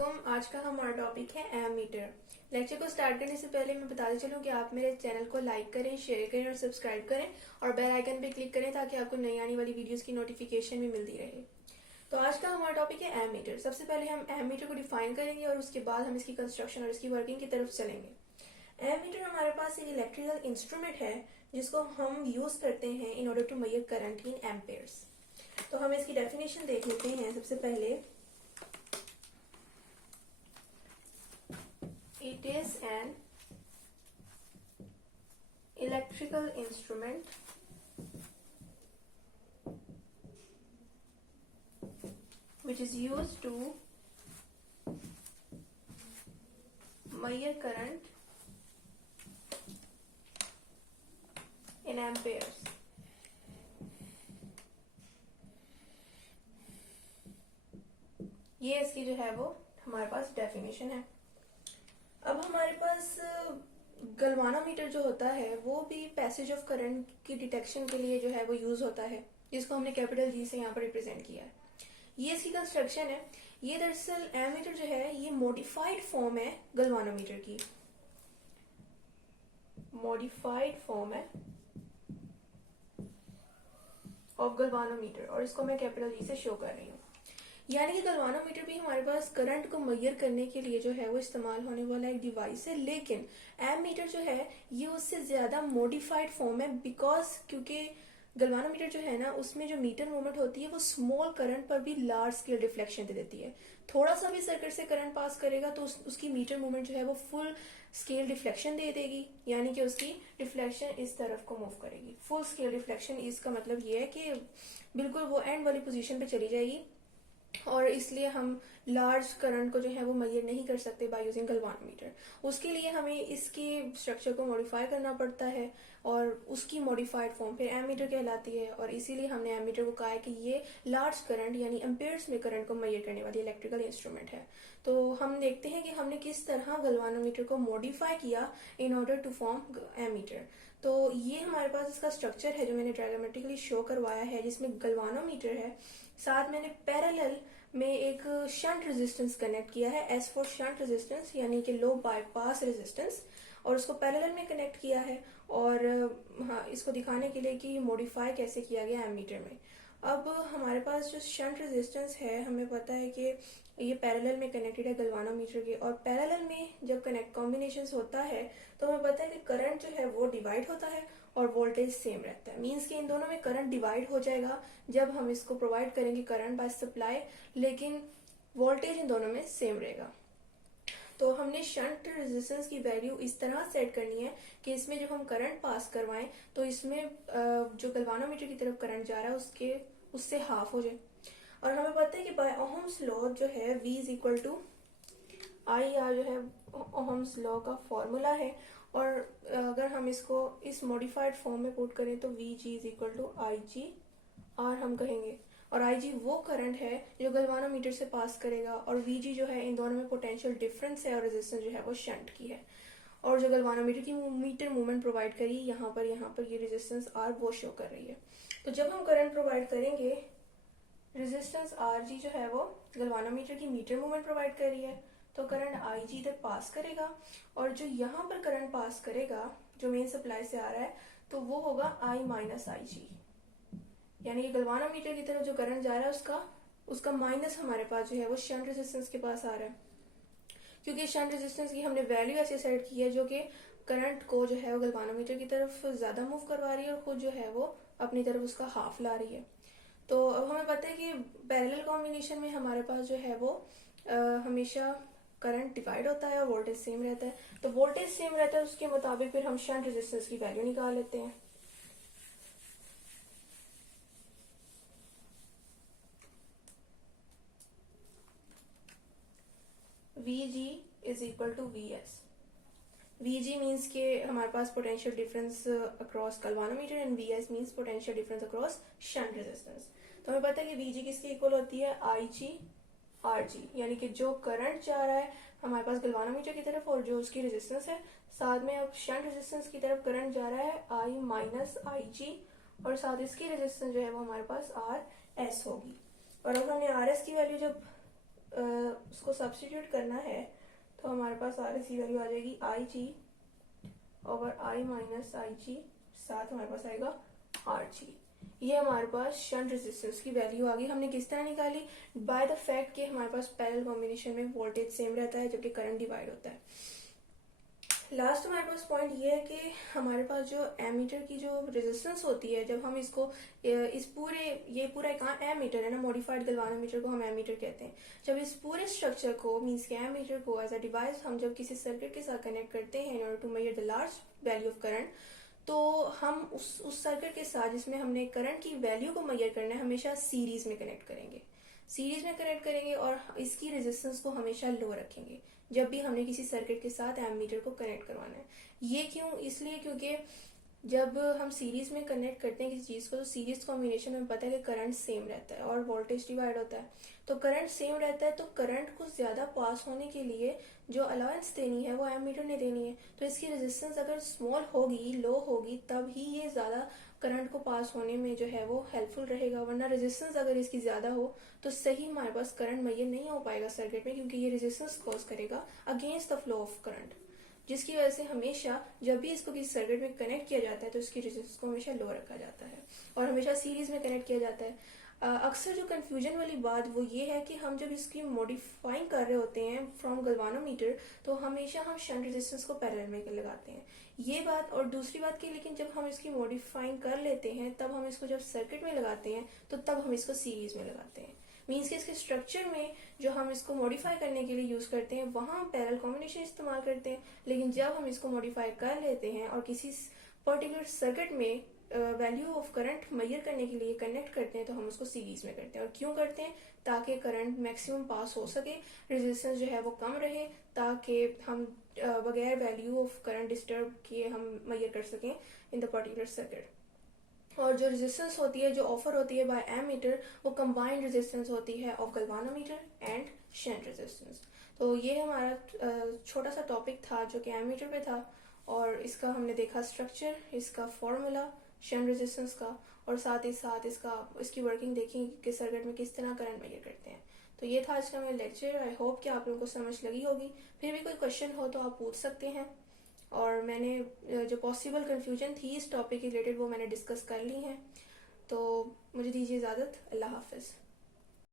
तो आज का हमारा टॉपिक है एमीटर। लेक्चर को स्टार्ट करने से पहले मैं बताते चलूं कि आप मेरे चैनल को लाइक करें, शेयर करें और सब्सक्राइब करें और बेल आइकन पे क्लिक करें ताकि आपको नई आने वाली वीडियोस की नोटिफिकेशन भी मिलती रहे। तो आज का हमारा टॉपिक है एमीटर। सबसे पहले हम एमीटर को डिफाइन करेंगे और उसके बाद हम इसकी कंस्ट्रक्शन और इसकी वर्किंग की तरफ चलेंगे। एमीटर हमारे पास एक इलेक्ट्रिकल इंस्ट्रूमेंट है जिसको हम यूज करते हैं in order to measure current in amperes. तो हम इसकी डेफिनेशन देख लेते हैं। सबसे पहले it is an electrical instrument which is used to measure current in amperes. ये इसकी जो है वो हमारे पास डेफिनेशन है। अब हमारे पास गलवानोमीटर जो होता है वो भी पैसेज ऑफ करंट की डिटेक्शन के लिए जो है वो यूज होता है, जिसको हमने कैपिटल जी से यहाँ पर रिप्रेजेंट किया है। ये इसकी कंस्ट्रक्शन है। ये दरअसल एमीटर जो है ये मॉडिफाइड फॉर्म है गलवानोमीटर की, मॉडिफाइड फॉर्म है ऑफ गलवानोमीटर, और इसको मैं कैपिटल जी से शो कर रही हूँ। यानी कि गलवानोमीटर भी हमारे पास करंट को मेजर करने के लिए जो है वो इस्तेमाल होने वाला एक डिवाइस है, लेकिन एमीटर जो है ये उससे ज्यादा मॉडिफाइड फॉर्म है। क्योंकि गलवानोमीटर जो है ना उसमें जो मीटर मूवमेंट होती है वो स्मॉल करंट पर भी लार्ज स्केल रिफ्लेक्शन दे देती है। थोड़ा सा भी सर्किट से करंट पास करेगा तो उसकी मीटर मूवमेंट जो है वो फुल स्केल रिफ्लेक्शन दे देगी, यानी कि उसकी रिफ्लेक्शन इस तरफ को मूव करेगी। फुल स्केल रिफ्लेक्शन इसका मतलब ये है कि बिल्कुल वो एंड वाली पोजीशन पे चली जाएगी, और इसलिए हम लार्ज करंट को जो है वो मेजर नहीं कर सकते बाय यूजिंग गलवानोमीटर। उसके लिए हमें इसकी स्ट्रक्चर को मॉडिफाई करना पड़ता है और उसकी मॉडिफाइड फॉर्म फिर एमीटर कहलाती है, और इसीलिए हमने एमीटर को कहा है कि ये लार्ज करंट यानी एम्पेयर्स में करंट को मेजर करने वाली इलेक्ट्रिकल इंस्ट्रूमेंट है। तो हम देखते हैं कि हमने किस तरह गलवानोमीटर को मॉडिफाई किया in order to form ammeter. तो ये हमारे पास इसका स्ट्रक्चर है जो मैंने डायग्रामेटिकली शो करवाया है, जिसमें गलवानोमीटर है, साथ मैंने पैरेलल में एक शंट रेजिस्टेंस कनेक्ट किया है, एस फॉर शंट रेजिस्टेंस यानी कि लो बाईपास रेजिस्टेंस, और उसको पैरेलल में कनेक्ट किया है। और हाँ, इसको दिखाने के लिए कि मॉडिफाई कैसे किया गया एमीटर में। अब हमारे पास जो शंट रेजिस्टेंस है हमें पता है कि ये पैरेलल में कनेक्टेड है गलवानोमीटर के, और पैरेलल में जब कनेक्ट कॉम्बिनेशन होता है तो हमें पता है कि करंट जो है वो डिवाइड होता है और वोल्टेज सेम रहता है। मींस कि इन दोनों में करंट डिवाइड हो जाएगा जब हम इसको प्रोवाइड करेंगे करंट बाय सप्लाई, लेकिन वोल्टेज इन दोनों में सेम रहेगा। तो हमने शंट रेजिस्टेंस की वैल्यू इस तरह सेट करनी है कि इसमें जब हम करंट पास करवाएं तो इसमें जो गलवानोमीटर की तरफ करंट जा रहा है उससे हाफ हो जाए। और हमें पता है कि बाय ओहम्स लॉ जो है V is equal to I R जो है ओहम्स लॉ का फॉर्मूला है, और अगर हम इसको इस मॉडिफाइड फॉर्म में पुट करें तो V G is equal to I G R हम कहेंगे। और आई जी वो करंट है जो गलवानोमीटर से पास करेगा, और वी जी जो है इन दोनों में पोटेंशियल डिफरेंस है, और रेजिस्टेंस जो है वो शंट की है। और जो गलवानोमीटर की मीटर मूवमेंट प्रोवाइड करी यहाँ पर ये रेजिस्टेंस आर वो शो कर रही है। तो जब हम करंट प्रोवाइड करेंगे रेजिस्टेंस आर जी जो है वो गलवानोमीटर की मीटर मूवमेंट प्रोवाइड कर रही है, तो करंट आई जी इधर पास करेगा, और जो यहाँ पर करंट पास करेगा जो मेन सप्लाई से आ रहा है तो वो होगा आई माइनस आई जी, यानी कि गलवानोमीटर की तरफ जो करंट जा रहा है उसका माइनस हमारे पास जो है वो शंट रेजिस्टेंस के पास आ रहा है। क्योंकि शंट रेजिस्टेंस की हमने वैल्यू ऐसे सेट की है जो कि करंट को जो है वो गलवानोमीटर की तरफ ज्यादा मूव करवा रही है और खुद जो है वो अपनी तरफ उसका हाफ ला रही है। तो अब हमें पता है कि पैरेलल कॉम्बिनेशन में हमारे पास जो है वो हमेशा करंट डिवाइड होता है और वोल्टेज सेम रहता है। तो वोल्टेज सेम रहता है उसके मुताबिक फिर हम शंट रेजिस्टेंस की वैल्यू निकाल लेते हैं। Vg is equal to Vs। Vg means के हमारे पास potential difference across galvanometer, and Vs means potential difference across shunt resistance. तो हमें पता है कि Vg किसके इक्वल होती है, Ig Rg, यानी कि जो करंट जा रहा है हमारे पास गलवानोमीटर की तरफ और जो उसकी रेजिस्टेंस है, साथ में अब शंट रेजिस्टेंस की तरफ करंट जा रहा है I माइनस आई जी, और साथ इसकी रेजिस्टेंस जो है वो हमारे पास आर एस होगी। और अब हमने आर एस की वैल्यू जब उसको सब्स्टिट्यूट करना है तो हमारे पास आर एस की वैल्यू आ जाएगी आई जी ओवर आई माइनस आई जी, साथ हमारे पास आएगा आर जी। ये हमारे पास शंट रेजिस्टेंस की वैल्यू आ गई। हमने किस तरह निकाली? बाय द फैक्ट कि हमारे पास पैरेलल कॉम्बिनेशन में वोल्टेज सेम रहता है जबकि करंट डिवाइड होता है। लास्ट हमारे पास पॉइंट ये है कि हमारे पास जो एमीटर की जो रेजिस्टेंस होती है, जब हम इसको इस पूरे ये पूरा एक एमीटर है ना, मॉडिफाइड गैल्वानोमीटर को हम एमीटर कहते हैं। जब इस पूरे स्ट्रक्चर को मींस के एमीटर को एज अ डिवाइस हम जब किसी सर्किट के साथ कनेक्ट करते हैं in order to measure the large value of current, तो हम उस सर्किट के साथ जिसमें हमने करंट की वैल्यू को मेजर करना है हमेशा सीरीज में कनेक्ट करेंगे। सीरीज में कनेक्ट करेंगे और इसकी रेजिस्टेंस को हमेशा लो रखेंगे जब भी हमने किसी सर्किट के साथ एमीटर को कनेक्ट करवाना है। ये क्यों? इसलिए क्योंकि जब हम सीरीज में कनेक्ट करते हैं किसी चीज को तो सीरीज कॉम्बिनेशन में पता है कि करंट सेम रहता है और वोल्टेज डिवाइड होता है। तो करंट सेम रहता है तो करंट को ज्यादा पास होने के लिए जो अलाउंस देनी है वो एमीटर ने देनी है। तो इसकी रेजिस्टेंस अगर स्मॉल होगी, लो होगी, तब ही ये ज्यादा करंट को पास होने में जो है वो हेल्पफुल रहेगा। वरना रेजिस्टेंस अगर इसकी ज्यादा हो तो सही हमारे पास करंट मेजर नहीं हो पाएगा सर्किट में, क्योंकि ये रेजिस्टेंस कॉज करेगा against the flow of current, जिसकी वजह से हमेशा जब भी इसको किसी सर्किट में कनेक्ट किया जाता है तो इसकी रेजिस्टेंस को हमेशा लो रखा जाता है और हमेशा सीरीज में कनेक्ट किया जाता है। अक्सर जो कंफ्यूजन वाली बात वो ये है कि हम जब इसकी मॉडिफाइंग कर रहे होते हैं फ्रॉम गैल्वानोमीटर तो हमेशा हम शंट रेजिस्टेंस को पैरेलल में लगाते हैं, ये बात। और दूसरी बात की, लेकिन जब हम इसकी मॉडिफाइंग कर लेते हैं तब हम इसको जब सर्किट में लगाते हैं तो तब हम इसको सीरीज में लगाते हैं। मीन्स कि इसके स्ट्रक्चर में जो हम इसको मॉडिफाई करने के लिए यूज करते हैं वहां हम पैरेलल कॉम्बिनेशन इस्तेमाल करते हैं, लेकिन जब हम इसको मॉडिफाई कर लेते हैं और किसी पर्टिकुलर सर्किट में वैल्यू ऑफ करंट मेजर करने के लिए कनेक्ट करते हैं तो हम उसको सीरीज में करते हैं। और क्यों करते हैं? ताकि करंट मैक्सिमम पास हो सके, रेजिस्टेंस जो है वो कम रहे, ताकि हम बगैर वैल्यू ऑफ करंट डिस्टर्ब किए हम मेजर कर सकें इन द पर्टिकुलर सर्किट। और जो रेजिस्टेंस होती है जो ऑफर होती है बाय एमीटर वो कंबाइंड रेजिस्टेंस होती है of galvanometer and shunt resistance. तो ये हमारा छोटा सा टॉपिक था जो कि एमीटर पे था और इसका हमने देखा स्ट्रक्चर, इसका फॉर्मूला शंट रेजिस्टेंस का, और साथ ही साथ इसकी वर्किंग देखी कि सर्किट में किस तरह करंट मेजर करते हैं। तो ये था आज का मेरा लेक्चर। आई होप कि आप लोगों को समझ लगी होगी। फिर भी कोई क्वेश्चन हो तो आप पूछ सकते हैं। और मैंने जो पॉसिबल कंफ्यूजन थी इस टॉपिक के रिलेटेड वो मैंने डिस्कस कर ली हैं। तो मुझे दीजिए इजाज़त। अल्लाह हाफिज़।